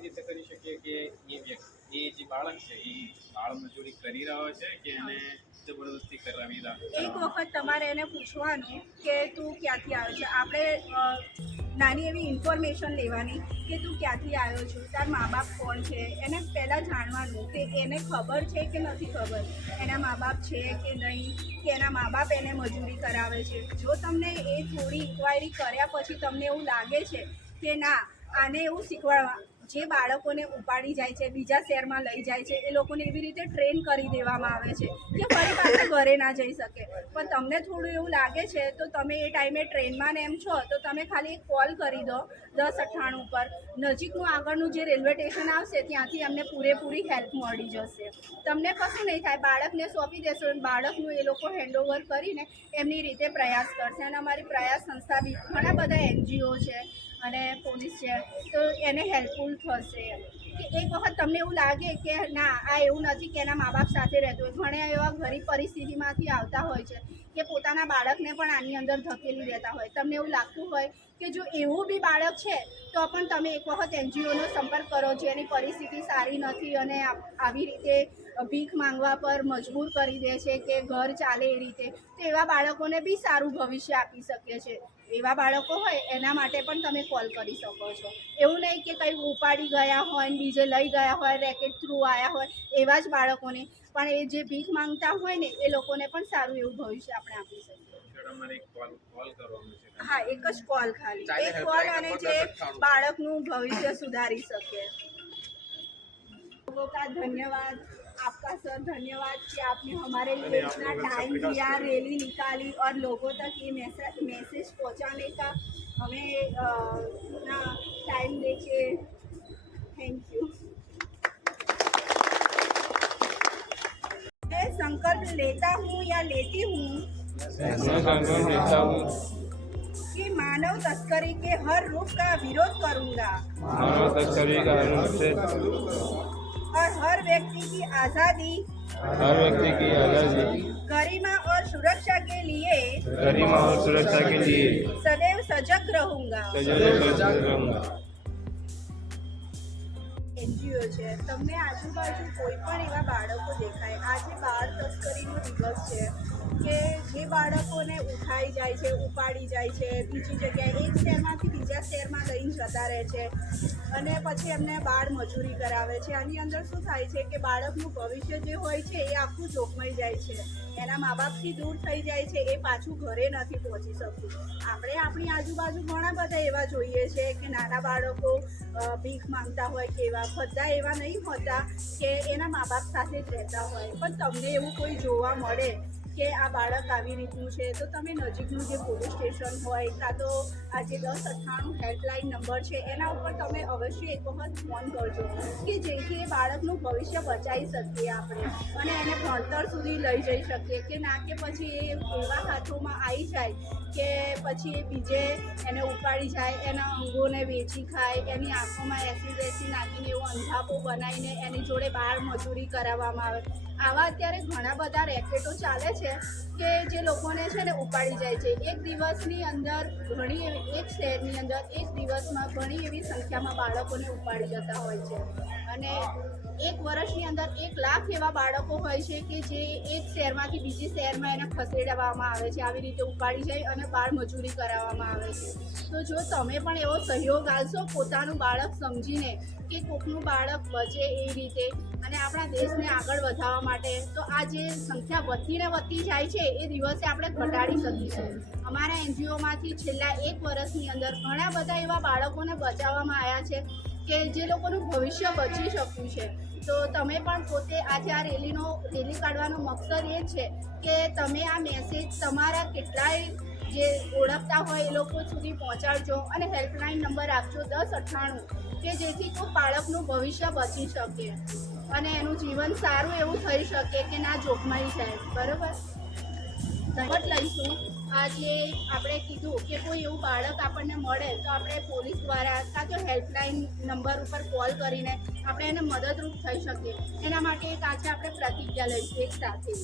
કઈ રીતે કરી શકીએ કે એ જે બાળક છે એ બાળ મજૂરી કરી રહ્યો છે કે એને જબરદસ્તી કરાવી એક વખત તમારે એને પૂછવાનું કે તું ક્યાંથી આવ્યો છે. આપણે નાની એવી ઇન્ફોર્મેશન લેવાની કે તું ક્યાંથી આવ્યો છું, તાર મા બાપ કોણ છે, એને પહેલાં જાણવાનું કે એને ખબર છે કે નથી ખબર, એના મા બાપ છે કે નહીં, કે એના મા બાપ એને મજૂરી કરાવે છે. જો તમને એ થોડી ઇન્ક્વાયરી કર્યા પછી તમને એવું લાગે છે કે ના આને એવું શીખવાડવા, જે બાળકોને ઉપાડી જાય છે બીજા શહેરમાં લઈ જાય છે એ લોકોને એવી રીતે ટ્રેન કરી દેવામાં આવે છે કે ફરી પાછા ઘરે ના જઈ શકે. પણ તમને થોડું એવું લાગે છે તો તમે એ ટાઈમે ટ્રેનમાં ને એમ છો તો તમે ખાલી એક કોલ કરી દો 1098 પર. નજીકનું આગળનું જે રેલવે સ્ટેશન આવશે ત્યાંથી અમને પૂરેપૂરી હેલ્પ મળી જશે. તમને કશું નહીં થાય, બાળકને સોંપી દેશો, બાળકનું એ લોકો હેન્ડઓવર કરીને એમની રીતે પ્રયાસ કરશે. અને અમારી પ્રયાસ સંસ્થા બી ઘણા બધા NGO છે અને પોલીસ છે તો એને હેલ્પફુલ થશે. કે એક વખત તમને એવું લાગે કે ના આ એવું નથી કે એના મા બાપ સાથે રહેતો હોય, ઘણા એવા ગરીબ પરિસ્થિતિમાંથી આવતા હોય છે કે પોતાના બાળકને પણ આની અંદર ધકેલી દેતા હોય. તમને એવું લાગતું હોય કે જો એવું બી બાળક છે તો પણ તમે એક વખત NGOનો સંપર્ક કરો, જેની પરિસ્થિતિ સારી નથી અને આવી રીતે ભીખ માંગવા પર મજબૂર કરી દે છે કે ઘર ચાલે એ રીતે, તો એવા બાળકોને બી સારું ભવિષ્ય આપી શકે છે. એવા બાળકો હોય એના માટે પણ તમે કોલ કરી શકો છો. એવું નહીં કે કંઈ ઉપાડી ગયા હોય ને બીજે લઈ ગયા હોય, રેકેટ થ્રુ આવ્યા હોય, એવા જ બાળકોને પણ એ જે ભીખ માંગતા હોય ને એ લોકોને પણ સારું એવું ભવિષ્ય આપણે આપી શકીએ. હા, એક જ કોલ, ખાલી એક કોલ, અને જે બાળકનું ભવિષ્ય સુધારી શકે. धन्यवाद आपका सर, धन्यवाद कि आपने हमारे लिए इतना टाइम दिया, रैली निकाली और लोगों तक ये मैसेज पहुंचाने का हमें इतना टाइम देके थैंक यू. मैं संकल्प लेता हूँ या लेती हूँ कि मानव तस्करी के हर रूप का विरोध करूँगा और हर व्यक्ति की आज़ादी, गरिमा और सुरक्षा के लिए सदैव सजग रहूंगा. NGO છે, તમને આજુબાજુ કોઈ પણ એવા બાળકો દેખાય, આજે બાળ તસ્કરીનો દિવસ છે કે જે બાળકોને ઉઠાઈ જાય છે, ઉપાડી જાય છે, બીજી જગ્યાએ એક શહેરમાંથી બીજા શહેરમાં લઈને જતા રહે છે અને પછી એમને બાળ મજૂરી કરાવે છે. આની અંદર શું થાય છે કે બાળકનું ભવિષ્ય જે હોય છે એ આખું જોખમાઈ જાય છે, એના મા બાપથી દૂર થઈ જાય છે, એ પાછું ઘરે નથી પહોંચી શકતું. આપણે આપણી આજુબાજુ ઘણા બધા એવા જોઈએ છે કે નાના બાળકો ભીખ માંગતા હોય કે એવા, બધા એવા નહીં હોતા કે એના મા બાપ સાથે જ રહેતા હોય. પણ તમને એવું કોઈ જોવા મળે કે આ બાળક આવી રીતનું છે તો તમે નજીકનું જે પોલીસ સ્ટેશન હોય કાં તો આ જે 1098 હેલ્પલાઇન નંબર છે એના ઉપર તમે અવશ્ય એક વખત ફોન કરજો કે જેથી એ બાળકનું ભવિષ્ય બચાવી શકીએ આપણે અને એને ભણતર સુધી લઈ જઈ શકીએ. કે ના કે પછી એ એવા હાથોમાં આવી જાય કે પછી એ બીજે એને ઉપાડી જાય, એના અંગોને વેચી ખાય, એની આંખોમાં એસિડ નાખીને એવો અંધાપો બનાવીને એની જોડે બાળ મજૂરી કરાવવામાં આવે. આવા અત્યારે ઘણા બધા રેકેટો ચાલે છે કે જે લોકોને છે ને ઉપાડી જાય છે. એક દિવસની અંદર ઘણી એવી, એક શહેરની અંદર એક દિવસમાં ઘણી એવી સંખ્યામાં બાળકોને ઉપાડી જતા હોય છે અને એક વર્ષની અંદર 1 લાખ એવા બાળકો હોય છે કે જે એક શહેરમાંથી બીજી શહેરમાં એને ખસેડવામાં આવે છે, આવી રીતે ઉપાડી જાય અને બાળ મજૂરી કરાવવામાં આવે છે. તો જો તમે પણ એવો સહયોગ આપશો પોતાનું બાળક સમજીને કે કોકનું બાળક બચે એ રીતે અને આપણા દેશને આગળ વધારવા માટે, તો આ જે સંખ્યા વધતી જાય છે એ દિવસે આપણે ઘટાડી શકીશું. અમારા NGOમાંથી છેલ્લા 1 વર્ષની અંદર ઘણા બધા એવા બાળકોને બચાવવામાં આવ્યા છે કે જે લોકોનું ભવિષ્ય બચી શક્યું છે. તો તમે પણ પોતે આજે આ રેલી કાઢવાનો મકસદ એ છે કે તમે આ મેસેજ તમારા કેટલાય જે ઓળખતા હોય એ લોકો સુધી પહોંચાડજો અને હેલ્પલાઇન નંબર આપજો 1098 કે જેથી કોઈ બાળકનું ભવિષ્ય બચી શકે અને એનું જીવન સારું એવું થઈ શકે કે ના જોખમાઈ જાય. બરાબર, શપથ લઈશું. આજે આપણે કીધું કે કોઈ એવું બાળક આપણને મળે તો આપણે પોલીસ દ્વારા કાં તો હેલ્પલાઇન નંબર ઉપર કોલ કરીને આપણે એને મદદરૂપ થઈ શકીએ. એના માટે આજે આપણે પ્રતિજ્ઞા લઈશું એક સાથે.